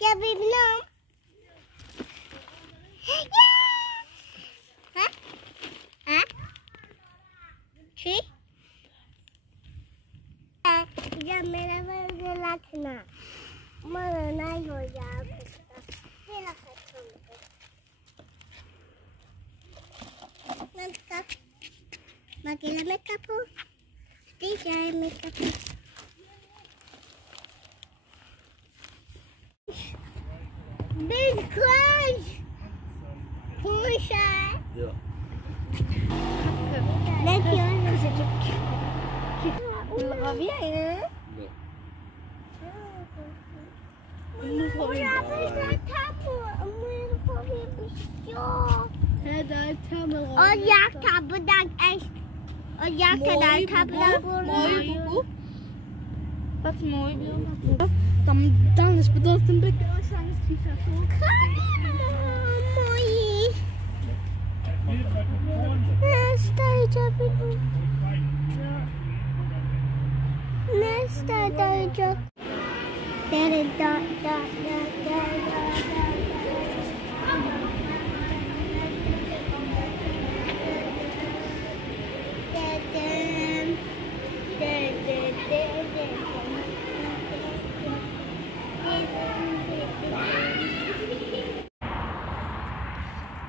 یا ببینم. چی؟ یا میره ولک نه مرا نیایم Magila makeup po. DJ makeup po. Big crush! Pusha! Ja. Leuk joh. Ga vi hè? Ja, we zijn tappen. We moeten besjoen. هذا تمر. Oh ja, tappen dan echt. Oh ja, kan tappen. Mooi boek. Wat mooi. Dan is bedoeld een beetje aan het fietsen. Mooi. Nesta binnen. Nesta dojo.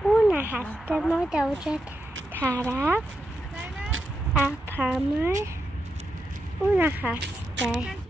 اون هست ما دوجه طرف اپامه اون هسته